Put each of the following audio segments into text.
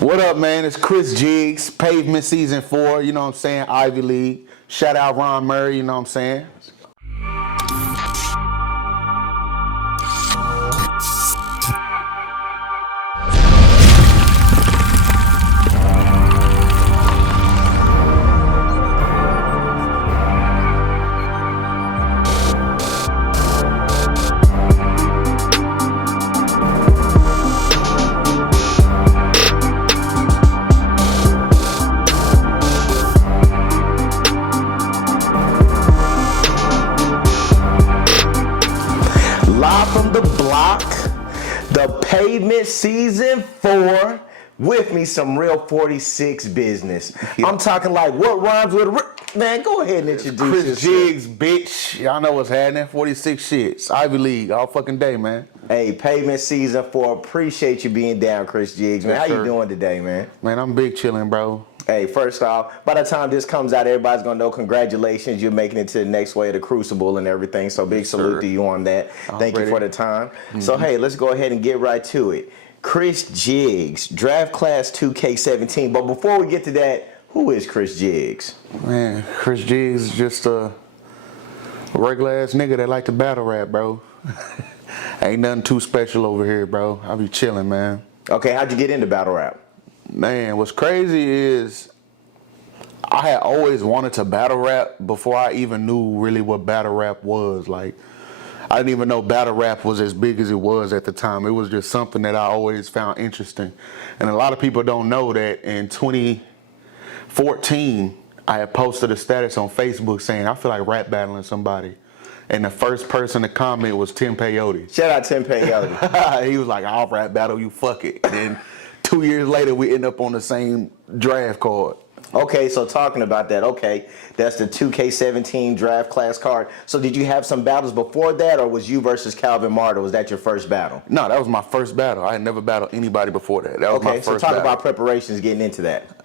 What up, man? It's Chris Jiggz, Pavement Season 4, you know what I'm saying? Ivy League. Shout out Ron Murray, you know what I'm saying? Live from the block, the Pavement Season 4, with me some real 46 business. Yeah. I'm talking like what rhymes with man, go ahead and introduce Chris Jiggz, bitch. Y'all know what's happening. 46 shits. Ivy League all fucking day, man. Hey, Pavement Season 4, appreciate you being down, Chris Jiggz, man. Yes, how you doing today, man? Man, I'm big chilling, bro. Hey, first off, by the time this comes out, everybody's gonna know congratulations. You're making it to the next way of the Crucible and everything. So big salute to you on that. Thank you for the time. Mm-hmm. So hey, let's go ahead and get right to it. Chris Jiggz, draft class 2K17. But before we get to that, who is Chris Jiggz? Man, Chris Jiggz is just a regular ass nigga that like to battle rap, bro. Ain't nothing too special over here, bro. I be chilling, man. Okay, how'd you get into battle rap? Man, what's crazy is I had always wanted to battle rap before I even knew really what battle rap was. Like, I didn't even know battle rap was as big as it was at the time. It was just something that I always found interesting. And a lot of people don't know that in 2014, I had posted a status on Facebook saying, I feel like rap battling somebody. And the first person to comment was Tim Peyote. Shout out Tim Peyote. He was like, I'll rap battle you, fuck it. And then 2 years later, we end up on the same draft card. Okay, so talking about that, okay, that's the 2K17 draft class card. So did you have some battles before that, or was you versus Calvin Martyr? Was that your first battle? No, that was my first battle. I had never battled anybody before that. That was my first battle. Okay, so talk about preparations getting into that.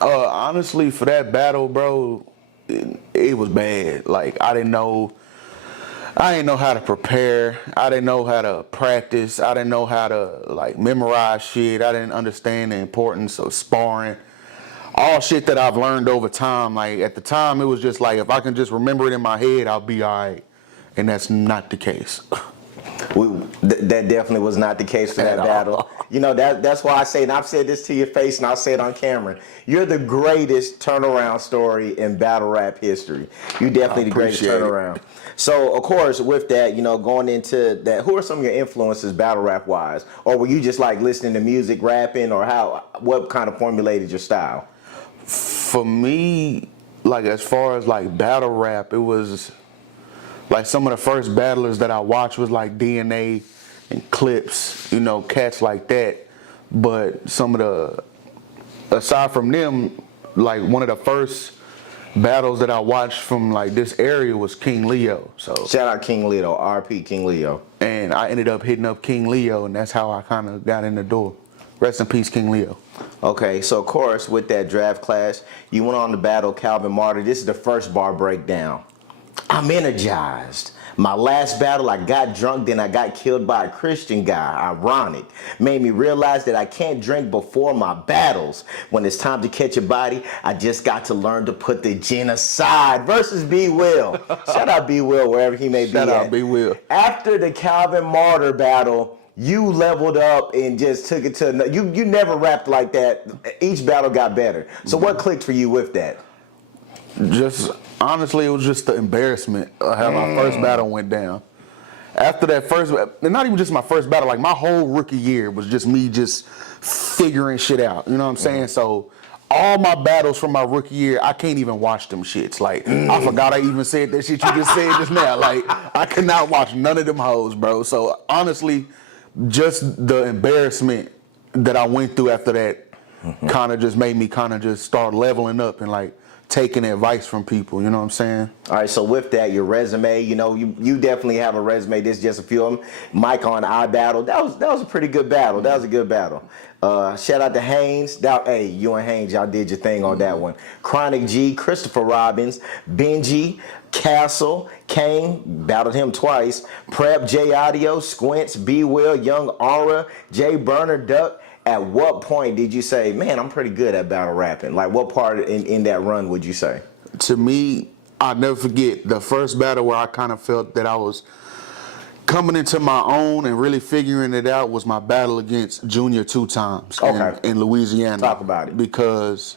Honestly, for that battle, bro, it was bad. Like, I didn't know how to prepare. I didn't know how to practice. I didn't know how to like memorize shit. I didn't understand the importance of sparring. All shit that I've learned over time. Like at the time, it was just like if I can just remember it in my head, I'll be all right. And that's not the case. That definitely was not the case for that battle. You know, that's why I say, and I've said this to your face and I'll say it on camera, you're the greatest turnaround story in battle rap history. You definitely the greatest turnaround. So, of course, with that, you know, going into that, who are some of your influences battle rap wise? Or were you just like listening to music, rapping, or what kind of formulated your style? For me, like as far as like battle rap, it was like some of the first battlers that I watched was like DNA and Clips, you know, cats like that. But some of the, aside from them, like one of the first battles that I watched from like this area was King Leo. So shout out King Leo, RP King Leo. And I ended up hitting up King Leo, and that's how I kind of got in the door. Rest in peace, King Leo. Okay, so of course with that draft class, you went on to battle Calvin Martyr. This is the first bar breakdown. I'm energized. My last battle, I got drunk, then I got killed by a Christian guy. Ironic. Made me realize that I can't drink before my battles. When it's time to catch a body, I just got to learn to put the gin aside. Versus B Will. Shout out B Will wherever he may be at. Shout out B Will. After the Calvin Martyr battle, you leveled up and just took it to, you never rapped like that. Each battle got better. So what clicked for you with that? Just honestly, it was just the embarrassment of how my first battle went down. After that first, and not even just my first battle, like my whole rookie year was just me just figuring shit out. You know what I'm saying? So all my battles from my rookie year, I can't even watch them shits. Like I forgot I even said that shit you just said just now. Like I cannot watch none of them hoes, bro. So honestly, just the embarrassment that I went through after that kind of just made me kind of just start leveling up and like taking advice from people, you know what I'm saying? All right, so with that, your resume, you know, you definitely have a resume. This is just a few of them. Mike on I battle. That was a pretty good battle. That was a good battle. Shout out to Haynes. Hey, you and Haynes, y'all did your thing on that one. Chronic G, Christopher Robbins, Benji, Castle, Kane, battled him twice. Prep, J Audio, Squints, B Will, Young Aura, Jay Burner, Duck, At what point did you say, man, I'm pretty good at battle rapping? Like, what part in that run would you say? To me, I'll never forget the first battle where I kind of felt that I was coming into my own and really figuring it out was my battle against Junior 2 times in Louisiana. Talk about it. Because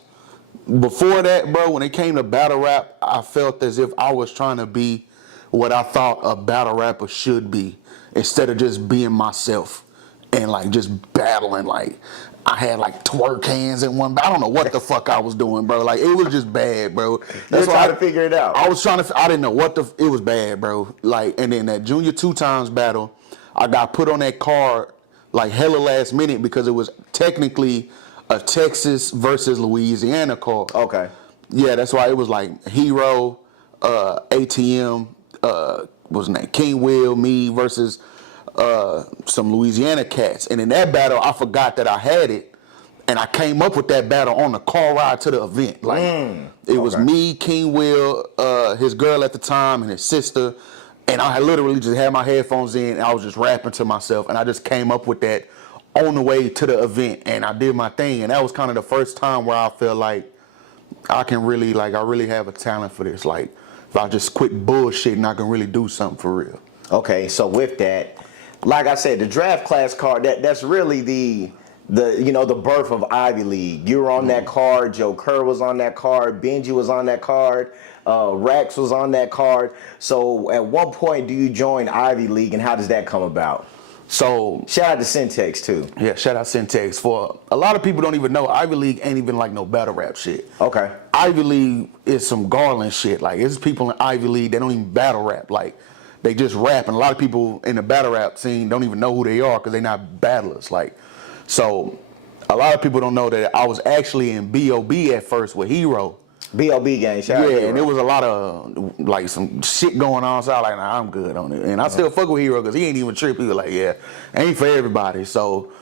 before that, bro, when it came to battle rap, I felt as if I was trying to be what I thought a battle rapper should be instead of just being myself and like just battling. Like I had like twerk hands in one. I don't know what the fuck I was doing, bro. Like it was just bad, bro. That's why I to figure it out. I was trying to. I didn't know what the. It was bad, bro. Like and then that Junior 2 times battle, I got put on that card like hella last minute because it was technically a Texas versus Louisiana card. Okay. Yeah, that's why it was like Hero, ATM, what's his name? King Will, me versus some Louisiana cats. And in that battle, I forgot that I had it, and I came up with that battle on the car ride to the event. Like it was me, King Will, his girl at the time, and his sister. And I had literally just had my headphones in, and I was just rapping to myself, and I just came up with that on the way to the event, and I did my thing. And that was kind of the first time where I felt like I can really, like, I really have a talent for this. Like, if I just quit bullshitting, I can really do something for real. Okay, so with that, like I said, the draft class card, that's really the birth of Ivy League. You were on that card, Joe Kerr was on that card, Benji was on that card, Rax was on that card. So at what point do you join Ivy League, and how does that come about? So shout out to Syntax too. Yeah, shout out Syntax. For a lot of people don't even know, Ivy League ain't even like no battle rap shit. Okay. Ivy League is some Garland shit. Like it's people in Ivy League that don't even battle rap. Like they just rap, and a lot of people in the battle rap scene don't even know who they are because they're not battlers. Like, so a lot of people don't know that I was actually in B.O.B. at first with Hero. B.O.B. gang, shout out to Hero. And it was a lot of like some shit going on, so I was like, nah, I'm good on it. And I still fuck with Hero because he ain't even trip. He was like, yeah, ain't for everybody. So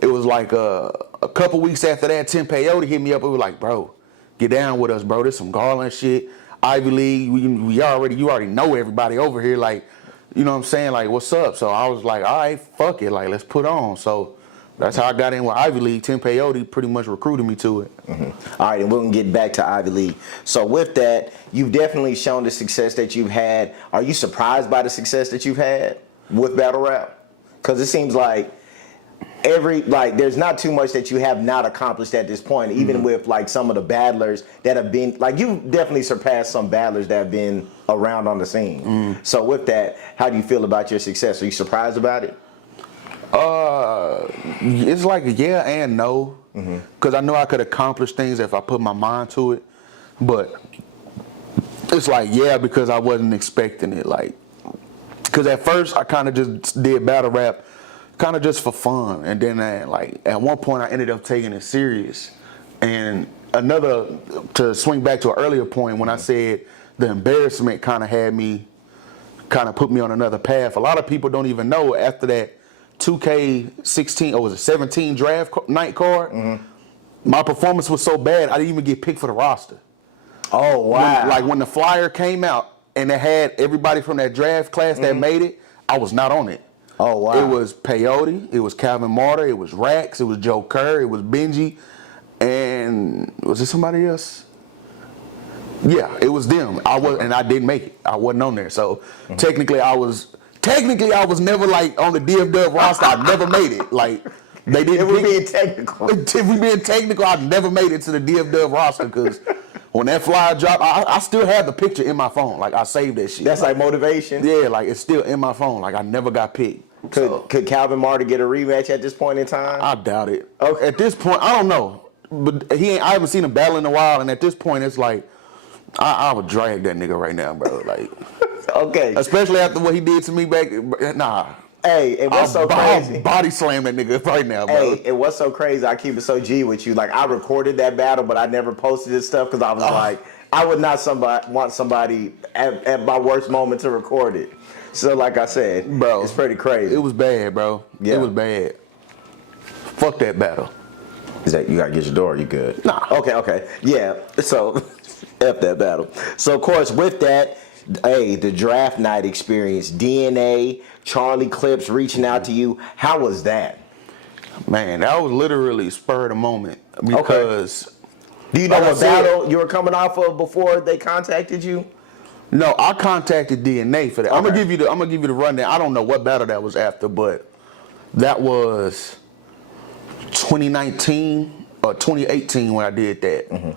it was like a couple weeks after that, Tim Peyote hit me up. It was like, bro, get down with us, bro. This some Garland shit. Ivy League, you already know everybody over here. Like, you know what I'm saying? Like, what's up? So I was like, all right, fuck it. Like, let's put on. So that's how I got in with Ivy League. Tim Peyote pretty much recruited me to it. All right, and we're going to get back to Ivy League. So with that, you've definitely shown the success that you've had. Are you surprised by the success that you've had with battle rap? Because it seems like there's not too much that you have not accomplished at this point, even with like some of the battlers that have been, like you've definitely surpassed some battlers that have been around on the scene. So with that, how do you feel about your success? Are you surprised about it? It's like a yeah and no, because I know I could accomplish things if I put my mind to it, but it's like yeah because I wasn't expecting it. Like, because at first I kind of just did battle rap kind of just for fun, and then at one point I ended up taking it serious. And to swing back to an earlier point when I said the embarrassment kind of put me on another path. A lot of people don't even know after that 2K16 or was it 17 draft night card, my performance was so bad I didn't even get picked for the roster. Oh wow. When the flyer came out and it had everybody from that draft class that made it, I was not on it. Oh wow. It was Peyote, it was Calvin Martyr, it was Rax, it was Joe Kerr, it was Benji, and was it somebody else? Yeah, it was them. And I didn't make it. I wasn't on there. So technically I was never like on the DFW roster. I never made it. Like they didn't. If we're being technical. If we being technical, I never made it to the DFW roster because when that flyer dropped, I still have the picture in my phone. Like I saved that shit. That's like motivation. Yeah, like it's still in my phone. Like I never got picked. Could Calvin Martyr get a rematch at this point in time? I doubt it. Okay. At this point, I don't know, but I haven't seen him battle in a while, and at this point, it's like I would drag that nigga right now, bro. Like. Okay. Especially after what he did to me back. Nah. Hey, and what's so crazy? I'll body slam that nigga right now, bro. Hey, and what's so crazy? I keep it so G with you. Like I recorded that battle, but I never posted this stuff because I was like, I would not want somebody at my worst moment to record it. So, like I said, bro, it's pretty crazy. It was bad, bro. Yeah. It was bad. Fuck that battle. Is that you gotta get your door? You good? Nah. Okay. Yeah. So, F that battle. So, of course, with that. Hey, the draft night experience, DNA, Charlie Clips reaching out to you. How was that? Man, that was literally spur of the moment because. Do you know like I what said, battle you were coming off of before they contacted you? No, I contacted DNA for that. Okay. I'm gonna give you the rundown. I don't know what battle that was after, but that was 2019 or 2018 when I did that.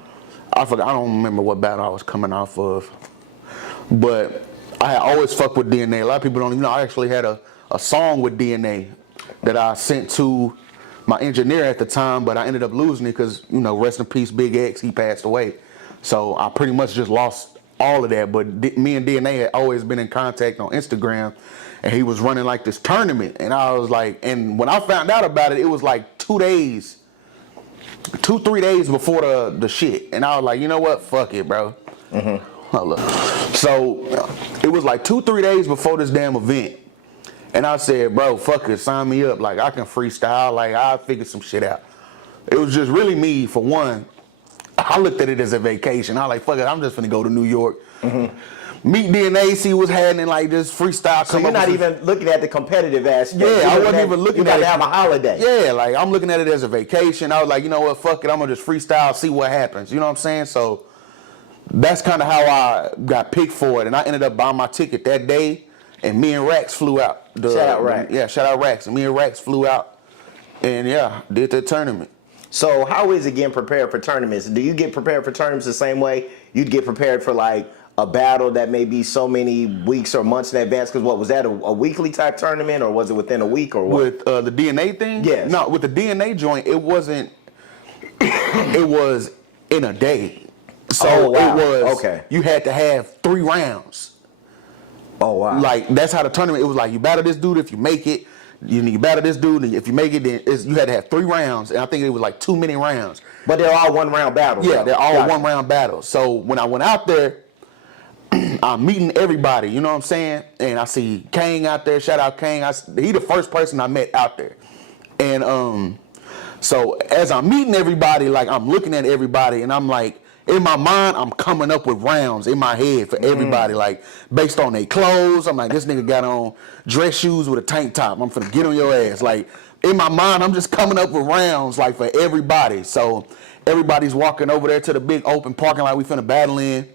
I forgot. I don't remember what battle I was coming off of, but I had always fucked with DNA. A lot of people don't even know. I actually had a song with DNA that I sent to my engineer at the time, but I ended up losing it because, you know, rest in peace, Big X, he passed away. So I pretty much just lost all of that. But me and DNA had always been in contact on Instagram, and he was running like this tournament. And I was like, and when I found out about it, it was like 3 days before the shit. And I was like, you know what? Fuck it, bro. So it was like 2-3 days before this damn event. And I said, bro, fuck it, sign me up. Like, I can freestyle. Like, I'll figure some shit out. It was just really me, for one. I looked at it as a vacation. I was like, fuck it, I'm just finna go to New York. Meet DNA, see what's happening, like, just freestyle. So you're not even looking at the competitive aspect. Yeah, I wasn't even looking at it. You got to have a holiday. Yeah, like, I'm looking at it as a vacation. I was like, you know what, fuck it, I'm gonna just freestyle, see what happens. You know what I'm saying? So that's kind of how I got picked for it. And I ended up buying my ticket that day. And me and Rax flew out. Shout out Rax. Yeah, shout out Rax. And me and Rax flew out and did the tournament. So how is it getting prepared for tournaments? Do you get prepared for tournaments the same way you'd get prepared for like a battle that may be so many weeks or months in advance? Because what was that, a weekly type tournament, or was it within a week, or what? With the DNA thing? Yes. No, with the DNA joint, it wasn't. It was in a day. So wow. It was. Okay. You had to have 3 rounds. Oh wow! Like, that's how the tournament. It was like, you battle this dude if you make it. You battle this dude, and if you make it, then you had to have 3 rounds. And I think it was like too many rounds. But they're all 1 round battles. Yeah, they're all Gotcha. 1 round battles. So when I went out there, I'm meeting everybody. You know what I'm saying? And I see Kang out there. Shout out Kang. He the first person I met out there. And so as I'm meeting everybody, like, I'm looking at everybody, and I'm like, in my mind, I'm coming up with rounds in my head for everybody, like, based on their clothes. I'm like, this nigga got on dress shoes with a tank top. I'm finna get on your ass. Like, in my mind, I'm just coming up with rounds, like, for everybody. So everybody's walking over there to the big open parking lot we finna battle in.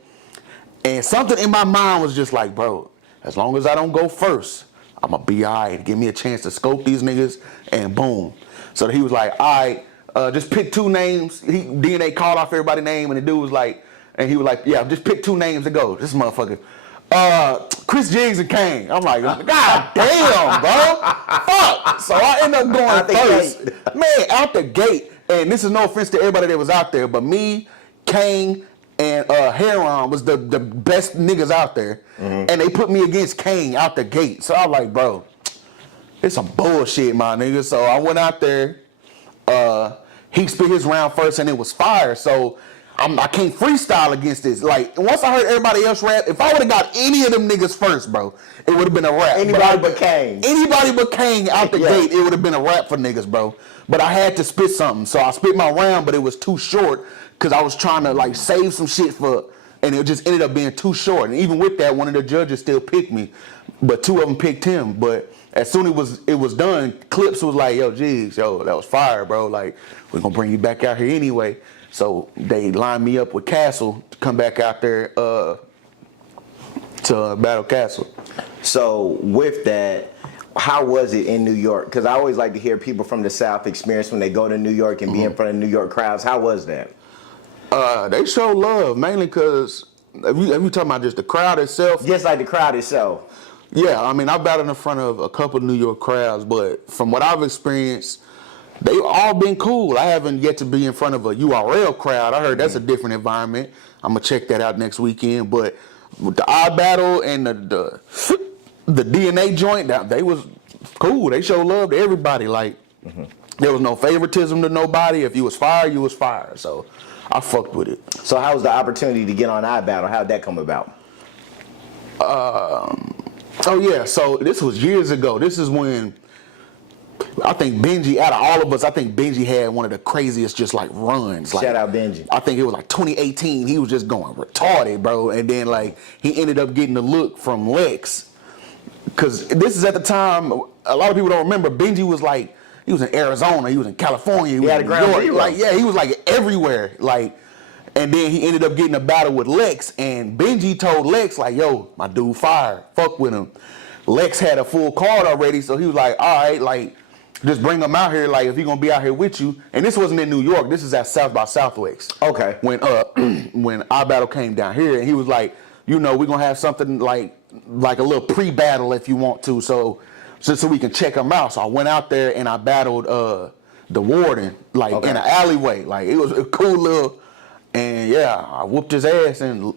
And something in my mind was just like, bro, as long as I don't go first, I'm gonna be all right. Give me a chance to scope these niggas, and boom. So he was like, all right. Just pick 2 names. DNA called off everybody's name, and the dude was like, and he was like, yeah, just pick 2 names to go. This motherfucker, Chris Jiggz and Kang. I'm like, god damn, bro, fuck. So I end up going first, man, out the gate. And this is no offense to everybody that was out there, but me, Kang, and Heron was the best niggas out there, and they put me against Kang out the gate. So I was like, bro, it's some bullshit, my nigga. So I went out there. He spit his round first, and it was fire. So I can't freestyle against this. Like, once I heard everybody else rap, if I would have got any of them niggas first, bro, it would have been a rap. Anybody but Kang. Anybody but Kang out the gate, it would have been a rap for niggas, bro. But I had to spit something. So I spit my round, but it was too short because I was trying to, like, save some shit for, and it just ended up being too short. And even with that, one of the judges still picked me, but 2 of them picked him. But as soon as it was done, Clips was like, yo, Jiggz, yo, that was fire, bro. Like, we're going to bring you back out here anyway. So they lined me up with Castle to come back out there to battle Castle. So with that, how was it in New York? Because I always like to hear people from the South experience when they go to New York and be in front of New York crowds. How was that? They show love, mainly because, if you talking about just the crowd itself. Just like the crowd itself. Yeah, I mean, I've battled in front of a couple New York crowds, but from what I've experienced, they've all been cool. I haven't yet to be in front of a URL crowd. I heard that's a different environment. I'm going to check that out next weekend. But with the odd battle and the DNA joint, they was cool. They showed love to everybody. Like, there was no favoritism to nobody. If you was fire, you was fire. So I fucked with it. So how was the opportunity to get on iBattle? How'd that come about? Oh yeah, so this was years ago. This is when I think Benji, out of all of us, I think Benji had one of the craziest just like runs. Like, shout out Benji. I think it was like 2018. He was just going retarded, bro. And then like he ended up getting the look from Lex. Cause this is at the time, a lot of people don't remember, Benji was like in Arizona, he was in California, he was had in a ground New York. zero. Like, yeah, he was like everywhere. Like, and then he ended up getting a battle with Lex, and Benji told Lex, like, yo, my dude fire, fuck with him. Lex had a full card already, so he was like, all right, like, just bring him out here, like, if he gonna be out here with you. And this wasn't in New York, this is at South by Southwest. Okay. When when our battle came down here, and he was like, you know, we're gonna have something like a little pre-battle if you want to, so we can check him out. So I went out there and I battled the warden, like in an alleyway. Like, it was a cool little. And yeah, I whooped his ass, and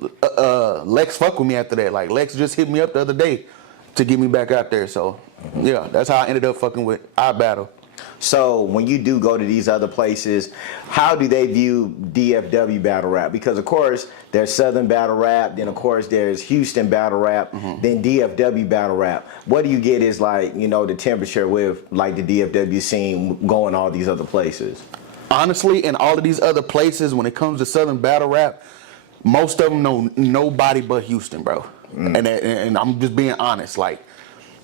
Lex fucked with me after that. Like, Lex just hit me up the other day to get me back out there. So yeah, that's how I ended up fucking with iBattle. So when you do go to these other places, how do they view DFW battle rap? Because of course there's Southern battle rap, then of course there's Houston battle rap, then DFW battle rap. What do you get is like, you know, the temperature with like the DFW scene going all these other places? Honestly, in all of these other places, when it comes to Southern battle rap, most of them know nobody but Houston, bro. And I'm just being honest. Like,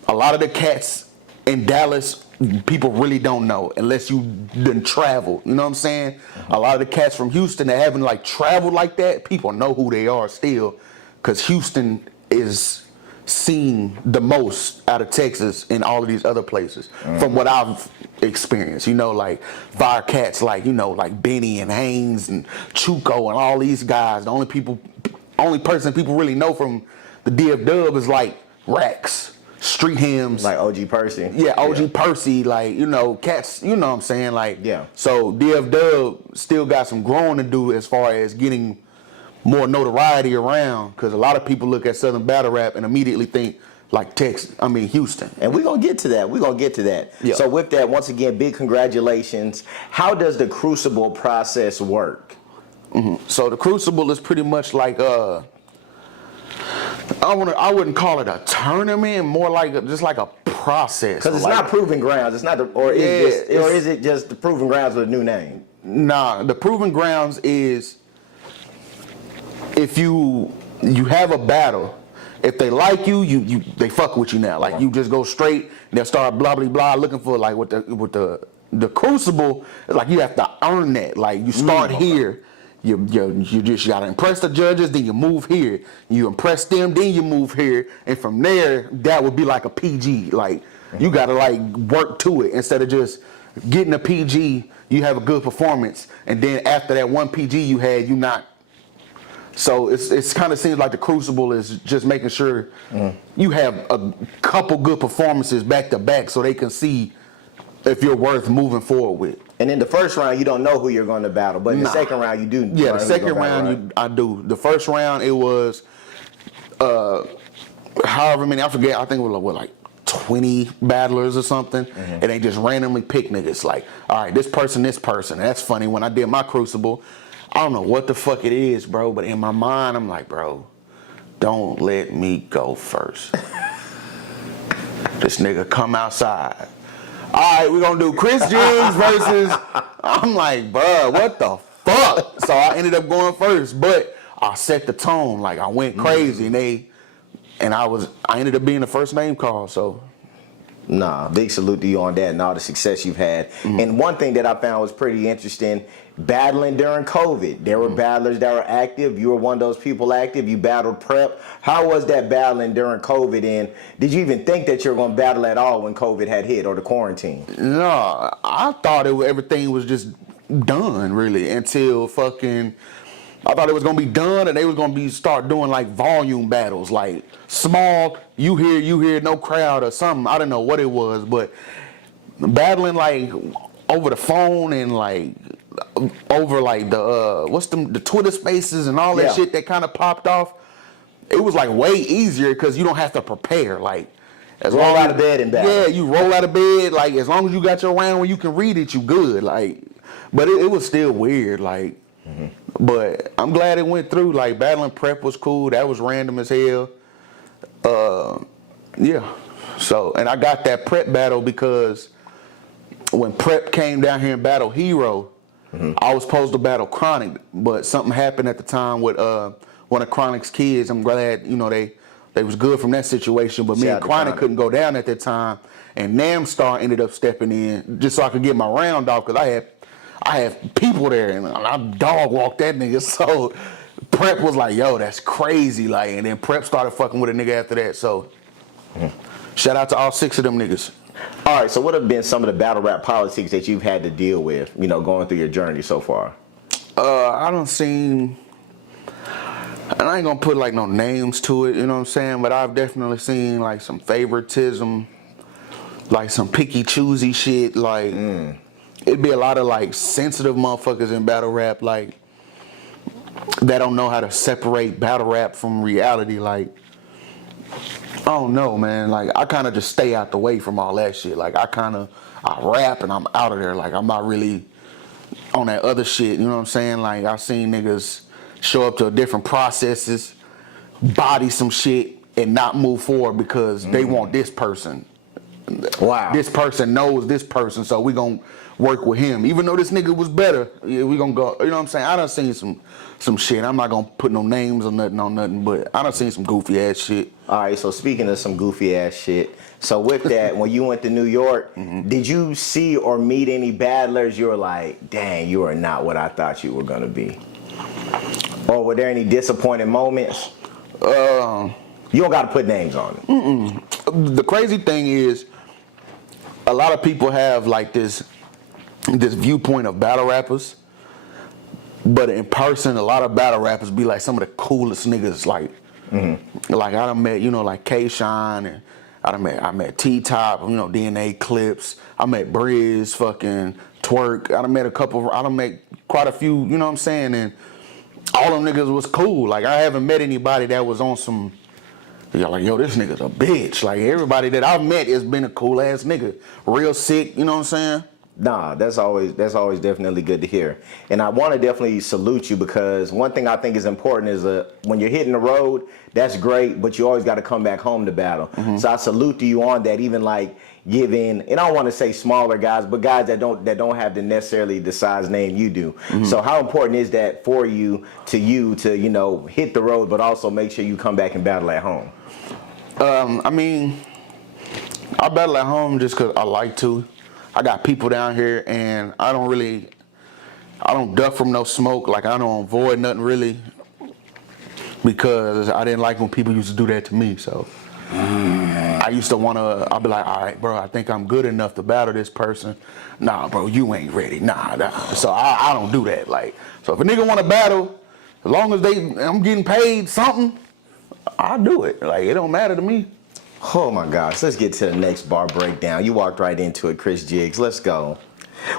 a lot of the cats in Dallas, people really don't know unless you done traveled. You know what I'm saying? A lot of the cats from Houston that haven't like traveled like that, people know who they are still, because Houston is seen the most out of Texas and all of these other places from what I've experienced. You know, like fire cats like, you know, like Benny and Haynes and Chuco and all these guys. The only person people really know from the DFW is like Rax, Street Hymns, Like OG Percy. yeah, OG Percy, like, you know, cats, you know what I'm saying? Like, Yeah. So DFW still got some growing to do as far as getting more notoriety around, because a lot of people look at Southern battle rap and immediately think like Houston. And we're going to get to that. We're going to get to that. Yeah. So with that, once again, big congratulations. How does the Crucible process work? So the Crucible is pretty much like I wouldn't call it a tournament, more like just like a process. Because it's like, not Proving Grounds. It's not, is it just the Proving Grounds with a new name? Nah, the Proving Grounds is if you have a battle, if they like you they fuck with you now. Like, you just go straight, and they'll start blah blah blah looking for, like, with the Crucible, it's like you have to earn that. Like, you start here. You just gotta impress the judges, then you move here. You impress them, then you move here, and from there, that would be like a PG. Like, you gotta like work to it instead of just getting a PG. You have a good performance, and then after that one PG you had, you not. So it's kind of seems like the Crucible is just making sure you have a couple good performances back to back, so they can see if you're worth moving forward with. And in the first round, you don't know who you're going to battle, but in the second round, you do. Yeah, the second round, I do. The first round, it was, however many, I forget, I think it was like 20 battlers or something, and they just randomly pick niggas. Like, all right, this person. And that's funny, when I did my Crucible, I don't know what the fuck it is, bro, but in my mind, I'm like, bro, don't let me go first. This nigga come outside. All right, we're gonna do Chris Jiggz versus. I'm like, bruh, what the fuck? So I ended up going first, but I set the tone. Like, I went crazy, and I ended up being the first name call. So, nah, big salute to you on that and all the success you've had. And one thing that I found was pretty interesting, battling during COVID. There were battlers that were active. You were one of those people active. You battled prep. How was that battling during COVID? And did you even think that you were going to battle at all when COVID had hit or the quarantine? no, I thought everything was just done, really, until fucking. I thought it was gonna be done, and they was gonna start doing like volume battles, like small. You hear, no crowd or something. I don't know what it was, but battling like over the phone and like over like the Twitter Spaces and all that shit that kind of popped off. It was like way easier because you don't have to prepare. Like, Roll out of bed and battle. Yeah, you roll out of bed. Like, as long as you got your round where you can read it, you good. Like, but it was still weird. Like. But I'm glad it went through. Like, battling prep was cool. That was random as hell. Yeah. So, and I got that prep battle because when prep came down here and battled Hero, I was supposed to battle Chronic, but something happened at the time with one of Chronic's kids. I'm glad, they they was good from that situation. But me Shout and out to Chronic Chronic. couldn't go down at that time, and Namstar ended up stepping in just so I could get my round off because I had people there, and I dog walked that nigga. So Prep was like, "Yo, that's crazy!" Like, and then Prep started fucking with a nigga after that. So shout out to all 6 of them niggas. All right, so what have been some of the battle rap politics that you've had to deal with, you know, going through your journey so far? I done seen, and I ain't gonna put like no names to it, you know what I'm saying? But I've definitely seen like some favoritism, like some picky choosy shit. Like it'd be a lot of like sensitive motherfuckers in battle rap, like that don't know how to separate battle rap from reality. Like I don't know, man. Like I kind of just stay out the way from all that shit. Like I rap and I'm out of there. Like I'm not really on that other shit. You know what I'm saying? Like I seen niggas show up to different processes, body some shit, and not move forward because they want this person. Wow. This person knows this person, so we gonna work with him. Even though this nigga was better, yeah, we gonna go. You know what I'm saying? I done seen some shit. I'm not gonna put no names or nothing on nothing, but I done seen some goofy ass shit. All right, so speaking of some goofy ass shit, so with that, when you went to New York, did you see or meet any battlers you were like, dang, you are not what I thought you were gonna be? Or were there any disappointing moments? You don't gotta put names on it. The crazy thing is, a lot of people have like this viewpoint of battle rappers, but in person, a lot of battle rappers be like some of the coolest niggas. Like I done met, you know, like K-Shine, and I met T-Top, you know, DNA Clips. I met Briz, fucking Twerk. I done met quite a few, you know what I'm saying? And all them niggas was cool. Like I haven't met anybody that was on some, like, yo, this nigga's a bitch. Like everybody that I've met has been a cool ass nigga. Real sick, you know what I'm saying? Nah, that's always definitely good to hear. And I want to definitely salute you because one thing I think is important is when you're hitting the road, that's great, but you always got to come back home to battle. So I salute to you on that, even like giving, and I don't want to say smaller guys, but guys that don't have necessarily the size name you do. So how important is that for you to you know, hit the road, but also make sure you come back and battle at home? I mean, I battle at home just because I like to. I got people down here, and I don't duck from no smoke. Like I don't avoid nothing really, because I didn't like when people used to do that to me. So I used to I'd be like, all right, bro, I think I'm good enough to battle this person. Nah, bro, you ain't ready. Nah. So I don't do that. Like, so if a nigga want to battle, as long as I'm getting paid something, I'll do it. Like, it don't matter to me. Oh my gosh, let's get to the next bar breakdown. You walked right into it, Chris Jiggz. Let's go.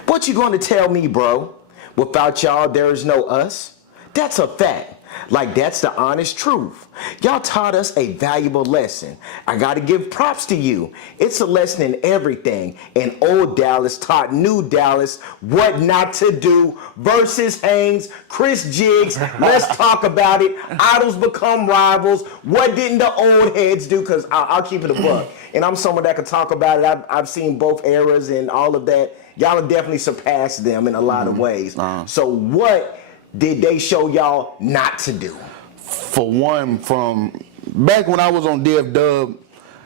What you gonna tell me, bro? Without y'all, there is no us? That's a fact. Like, that's the honest truth. Y'all taught us a valuable lesson. I gotta give props to you. It's a lesson in everything. And old Dallas taught new Dallas what not to do. Versus Haynes, Chris Jiggz. Let's talk about it. Idols become rivals. What didn't the old heads do? Because I'll keep it a buck. And I'm someone that can talk about it. I've seen both eras and all of that. Y'all have definitely surpassed them in a lot of ways. So what did they show y'all not to do? For one, from back when I was on DF Dub,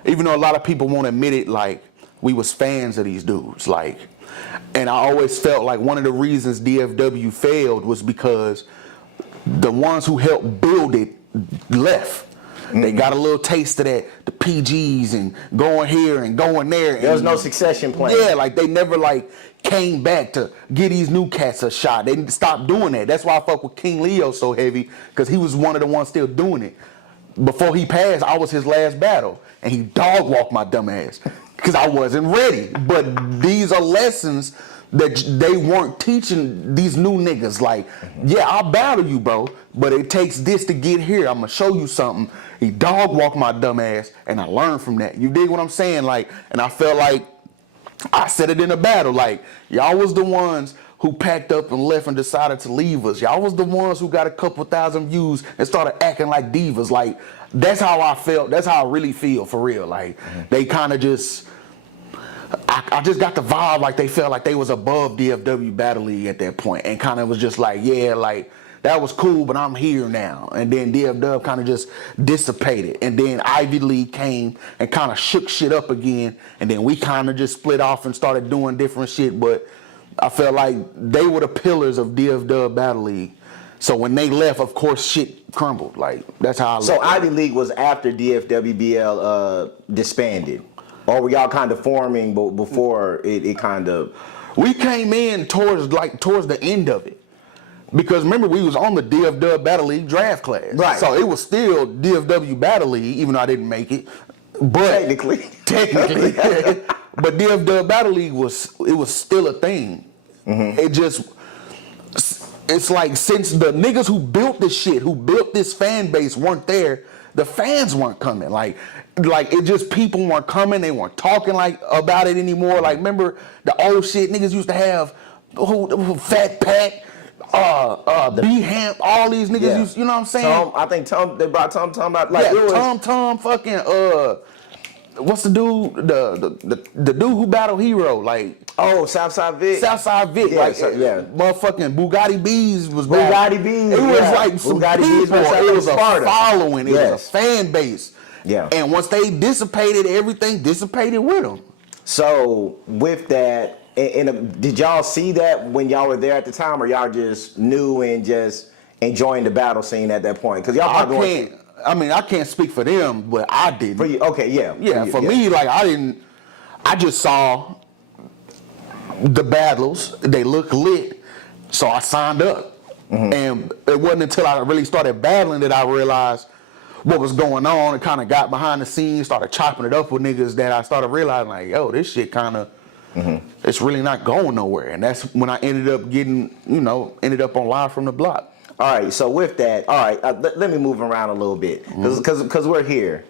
even though a lot of people won't admit it, like, we was fans of these dudes. Like, and I always felt like one of the reasons DFW failed was because the ones who helped build it left. They got a little taste of that, the PGs and going here and going there. There was no succession plan. Yeah, like they never like came back to give these new cats a shot. They stopped doing that. That's why I fuck with King Leo so heavy, because he was one of the ones still doing it. Before he passed, I was his last battle, and he dog walked my dumb ass because I wasn't ready. But these are lessons that they weren't teaching these new niggas. Like, yeah, I'll battle you, bro, but it takes this to get here. I'm gonna show you something. He dog walked my dumb ass, and I learned from that. You dig what I'm saying? Like, and I felt like I said it in a battle. Like, y'all was the ones who packed up and left and decided to leave us. Y'all was the ones who got a couple thousand views and started acting like divas. Like, that's how I felt. That's how I really feel, for real. Like, they kind of just, I just got the vibe like they felt like they was above DFW Battle League at that point, and kind of was just like, yeah, like, that was cool, but I'm here now. And then DF Dub kind of just dissipated. And then Ivy League came and kind of shook shit up again. And then we kind of just split off and started doing different shit. But I felt like they were the pillars of DF Dub Battle League. So when they left, of course, shit crumbled. Like, that's how I look So at it. Ivy League was after DFWBL disbanded? Or were y'all kind of forming before it kind of... We came in towards the end of it. Because remember, we was on the DFW Battle League draft class. Right. So it was still DFW Battle League, even though I didn't make it. But Technically. But DFW Battle League was still a thing. It just, it's like, since the niggas who built this shit, who built this fan base weren't there, the fans weren't coming. Like it just, people weren't coming. They weren't talking about it anymore. Like, remember the old shit niggas used to have, Fat Pat, B-Hamp, all these niggas used, you know what I'm saying? I think they brought Tom about, like, yeah, Tom fucking, what's the dude, the dude who battled Hero, like, oh, Southside Vic. Yeah, like, motherfucking Bugatti Bees was back. Bugatti Bees. It was like some Bugatti Bees people. It was a Sparta. following. It was a fan base. Yeah. And once they dissipated, everything dissipated with them. So with that, and did y'all see that when y'all were there at the time, or y'all just knew and just enjoying the battle scene at that point? Because y'all I can't speak for them, but I didn't. For you, okay, yeah. Yeah, for me, like, I just saw the battles. They looked lit, so I signed up. And it wasn't until I really started battling that I realized what was going on, and kind of got behind the scenes, started chopping it up with niggas, that I started realizing, like, yo, this shit kind of, it's really not going nowhere. And that's when I ended up on Live from the Block. All right, so with that, all right, let me move around a little bit, because we're here.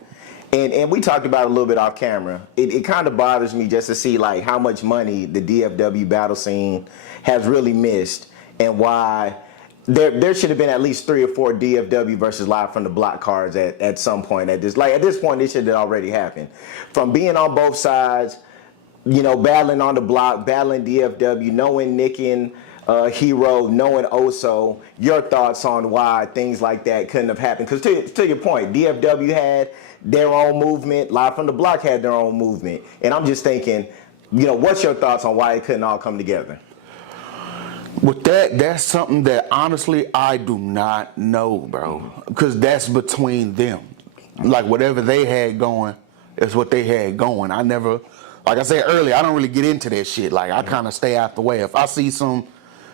And we talked about it a little bit off camera. It kind of bothers me just to see, like, how much money the DFW battle scene has really missed, and why there should have been at least 3 or 4 DFW versus Live from the Block cards at some point. At this point, this should have already happened. From being on both sides, battling on the block, battling DFW, knowing Nick and Hero, knowing Oso, your thoughts on why things like that couldn't have happened? Because to your point, DFW had their own movement, Live from the Block had their own movement, and I'm just thinking, what's your thoughts on why it couldn't all come together? With that's something that honestly I do not know, bro, because that's between them. Like, whatever they had going is what they had going. I never, like I said earlier, I don't really get into that shit. Like, I kind of stay out the way. If I see some,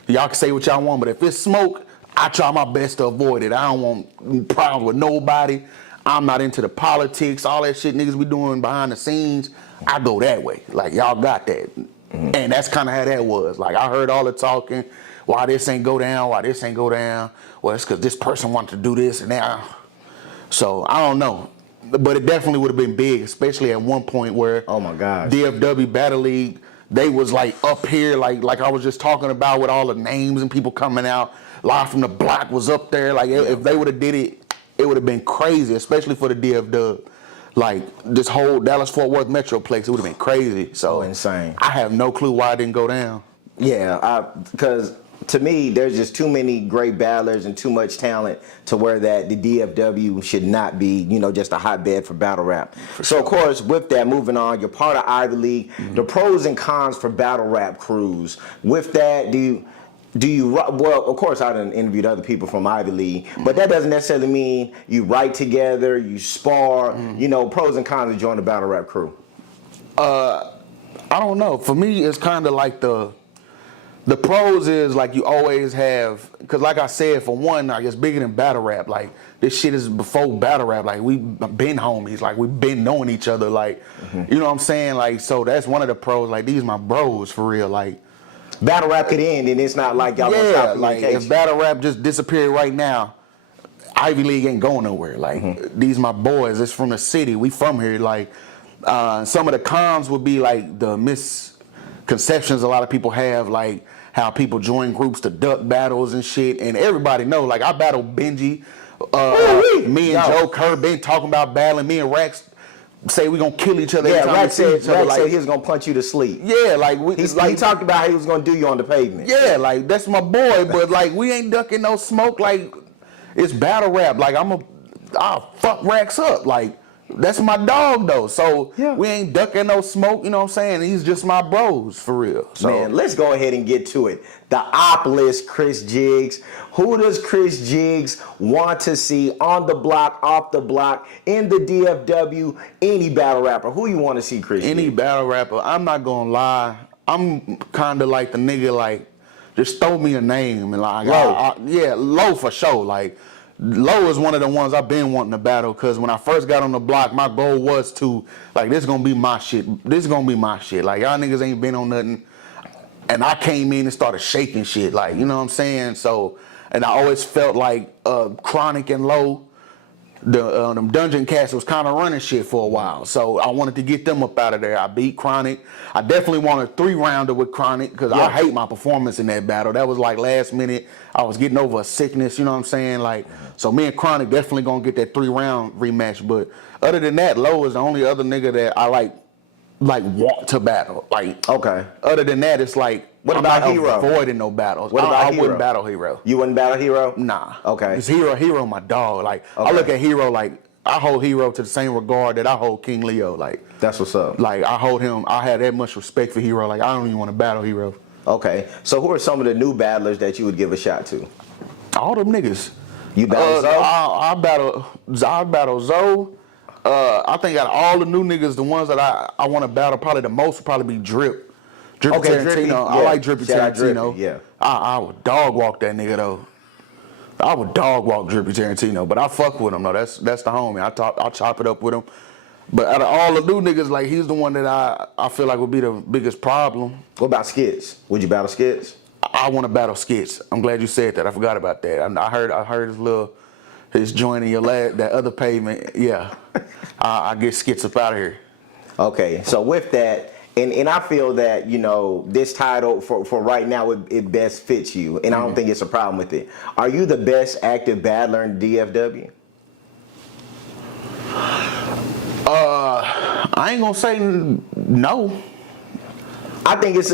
y'all can say what y'all want, but if it's smoke, I try my best to avoid it. I don't want problems with nobody. I'm not into the politics, all that shit niggas be doing behind the scenes. I go that way. Like, y'all got that. And that's kind of how that was. Like, I heard all the talking, why this ain't go down, why this ain't go down. Well, it's because this person wanted to do this and now. So, I don't know. But it definitely would have been big, especially at one point where, oh my God, DFW Battle League, they was like up here, like I was just talking about, with all the names and people coming out. Live from the Block was up there. Like, if they would have did it, it would have been crazy, especially for the DFW. Like, this whole Dallas-Fort Worth Metroplex, it would have been crazy. So insane. I have no clue why it didn't go down. Yeah, because to me, there's just too many great battlers and too much talent to where that the DFW should not be, just a hotbed for battle rap. So, of course, with that, moving on, you're part of Ivy League. The pros and cons for battle rap crews. With that, do you, well, of course, I done interviewed other people from Ivy League, but that doesn't necessarily mean you write together, you spar, pros and cons of joining the battle rap crew. I don't know. For me, it's kind of like the pros is, like, you always have, because like I said, for one, like, it's bigger than battle rap. Like, this shit is before battle rap. Like, we've been homies. Like, we've been knowing each other. Like, you know what I'm saying? Like, so that's one of the pros. Like, these my bros for real. Like, battle rap could end and it's not like y'all gonna stop like, if battle rap just disappeared right now, Ivy League ain't going nowhere. Like, these my boys. It's from the city. We from here. Like, some of the cons would be like the misconceptions a lot of people have, like how people join groups to duck battles and shit. And everybody know, like, I battled Benji. Me and Joe Kerr been talking about battling. Me and Rax say we gonna kill each other. Yeah, every time we Rack see said, each other. Rack said he was gonna punch you to sleep. Yeah, like He talked about how he was gonna do you on the pavement. Yeah, like that's my boy, but like we ain't ducking no smoke. Like it's battle rap. Like I'll fuck Racks up. Like that's my dog though. So Yeah. we ain't ducking no smoke. You know what I'm saying? He's just my bros for real. So Man, let's go ahead and get to it. The op list, Chris Jiggz. Who does Chris Jiggz want to see on the block, off the block, in the DFW? Any battle rapper? Who you want to see, Chris? any Jiggz? battle rapper, I'm not gonna lie. I'm kind of like the nigga like just throw me a name and like Low. yeah, Low for sure. Like Low is one of the ones I've been wanting to battle because when I first got on the block, my goal was to like this gonna be my shit. This gonna be my shit. Like y'all niggas ain't been on nothing, and I came in and started shaking shit. Like you know what I'm saying. So and I always felt like Chronic and Low, them Dungeon Cats was kind of running shit for a while. So I wanted to get them up out of there. I beat Chronic. I definitely want a 3-rounder with Chronic because I hate my performance in that battle. That was like last minute. I was getting over a sickness, you know what I'm saying? Like, so me and Chronic definitely gonna get that 3-round rematch. But other than that, Low is the only other nigga that I like want to battle. Like, Okay. other than that, it's like What I'm about not Hero? avoiding no battles. What about I Hero? wouldn't battle Hero. You wouldn't battle Hero? Nah. Okay. It's Hero my dog. Like I Okay. look at Hero like I hold Hero to the same regard that I hold King Leo. Like That's what's up. I hold him. I had that much respect for Hero. Like I don't even want to battle Hero. Okay. So who are some of the new battlers that you would give a shot to? All them niggas. You battle Zoe? I battle Zoe. I think out of all the new niggas, the ones that I want to battle probably the most would probably be Drippy Okay, Tarantino. Drippy, I yeah. like Drippy Shout out Tarantino. Drippy, yeah. I would dog walk that nigga though. I would dog walk Drippy Tarantino, but I fuck with him though. That's the homie. I'll chop it up with him. But out of all the new niggas, like he's the one that I feel like would be the biggest problem. What about Skits? Would you battle Skits? I want to battle Skits. I'm glad you said that. I forgot about that. I heard his joint in that other Pavement. Yeah, I get Skits up out of here. Okay, so with that, and I feel that, you know, this title for right now, it best fits you, and I don't think it's a problem with it. Are you the best active battler in DFW? I ain't gonna say no. I think it's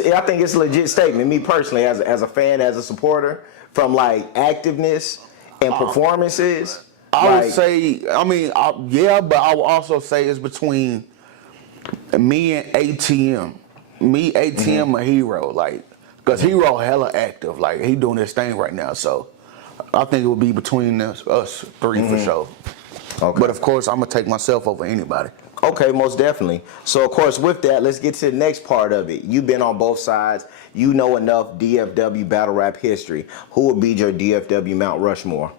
a legit statement. Me personally, as a fan, as a supporter, from like activeness and performances, I would say, yeah, but I would also say it's between me and ATM. Me, ATM, a Hero, like, cause Hero hella active, like he doing his thing right now. So I think it would be between us three for sure. Okay. But of course, I'm gonna take myself over anybody. Okay, most definitely. So, of course, with that, let's get to the next part of it. You've been on both sides. You know enough DFW battle rap history. Who would be your DFW Mount Rushmore?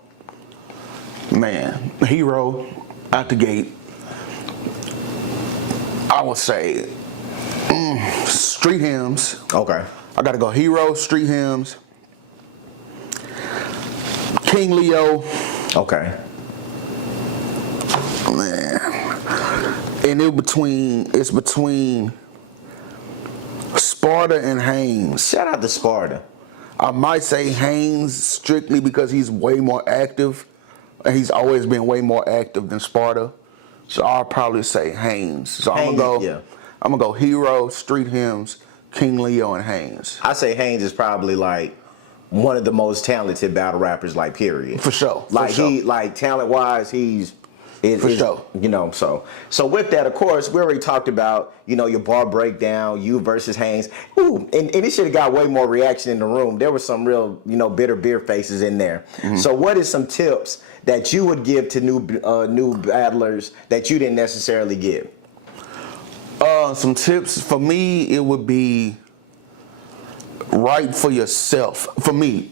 Man, Hero out the gate. I would say Street Hymns. Okay. I gotta go Hero, Street Hymns, King Leo. Okay. Man. And it's between Sparta and Haynes. Shout out to Sparta. I might say Haynes strictly because he's way more active. And he's always been way more active than Sparta. So I'll probably say Haynes. So I'm gonna go Hero, Street Hymns, King Leo, and Haynes. I say Haynes is probably like one of the most talented battle rappers, like period. For sure. Like talent wise, For sure. You know, so with that, of course, we already talked about, you know, your bar breakdown, you versus Haynes. Ooh, and it should have got way more reaction in the room. There were some real, you know, bitter beer faces in there. So what is some tips that you would give to new battlers that you didn't necessarily give? Some tips for me, it would be write for yourself. For me,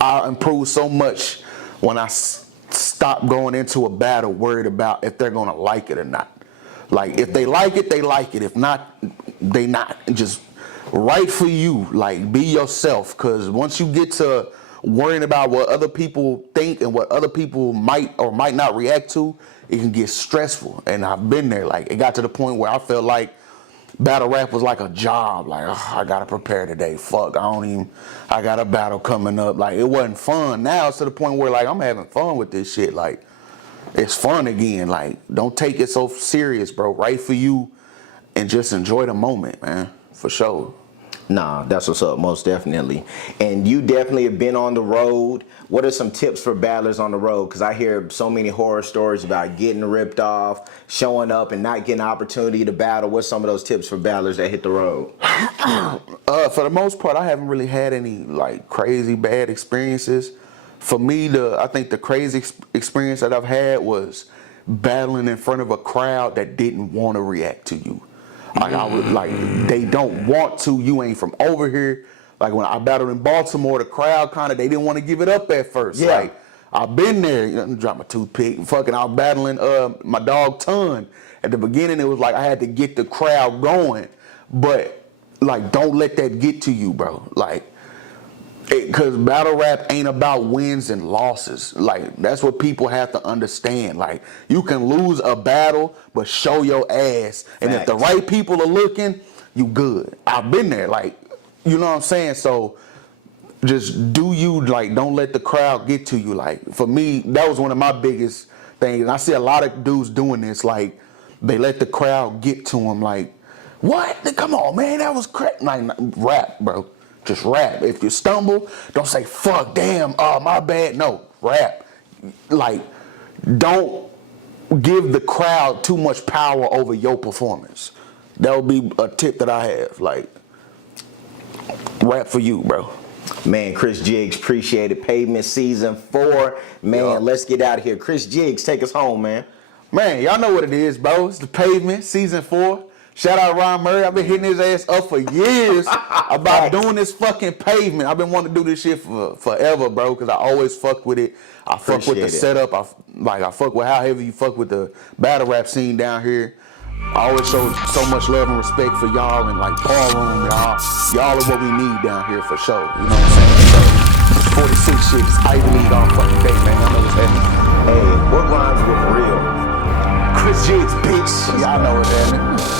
I improved so much when I stop going into a battle worried about if they're gonna like it or not. Like if they like it, they like it. If not, they not. And just write for you. Like be yourself. Cause once you get to worrying about what other people think and what other people might or might not react to, it can get stressful. And I've been there. Like it got to the point where I felt like battle rap was like a job. Like, I gotta prepare today. Fuck, I got a battle coming up. Like, it wasn't fun. Now it's to the point where, like, I'm having fun with this shit. Like, it's fun again. Like, don't take it so serious, bro. Write for you and just enjoy the moment, man. For sure. Nah, that's what's up, most definitely. And you definitely have been on the road. What are some tips for battlers on the road? Because I hear so many horror stories about getting ripped off, showing up and not getting an opportunity to battle. What's some of those tips for battlers that hit the road? For the most part, I haven't really had any like crazy bad experiences. For me, I think the crazy experience that I've had was battling in front of a crowd that didn't want to react to you. Like I was like, they don't want to. You ain't from over here. Like when I battled in Baltimore, the crowd they didn't want to give it up at first. Yeah. Like I've been there. You know, drop my toothpick. Fucking, I was battling my dog Ton. At the beginning, it was like I had to get the crowd going, but like don't let that get to you, bro. Like. Because battle rap ain't about wins and losses. Like, that's what people have to understand. Like, you can lose a battle, but show your ass. And if the right people are looking, you good. I've been there. Like, you know what I'm saying? So, just do you. Like, don't let the crowd get to you. Like, for me, that was one of my biggest things. And I see a lot of dudes doing this. Like, they let the crowd get to them. Like, what? Come on, man. That was crazy. Like, rap, bro. Just rap. If you stumble, don't say, fuck, damn, oh, my bad. No, rap. Like, don't give the crowd too much power over your performance. That would be a tip that I have. Like, rap for you, bro. Man, Chris Jiggz, appreciate it. Pavement season 4. Man, let's get out of here. Chris Jiggz, take us home, man. Man, y'all know what it is, bro. It's the Pavement season 4. Shout out Ron Murray. I've been hitting his ass up for years about doing this fucking Pavement. I've been wanting to do this shit for forever, bro, because I always fuck with it. I fuck with the setup. I fuck with how heavy you fuck with the battle rap scene down here. I always show so much love and respect for y'all and like ballroom, y'all. Y'all are what we need down here for sure. You know what I'm saying? So, 46 shit is Ivy League all fucking day, man. I know what's happening. Hey, what rhymes with real? Chris Jiggz, bitch. Y'all know what's happening.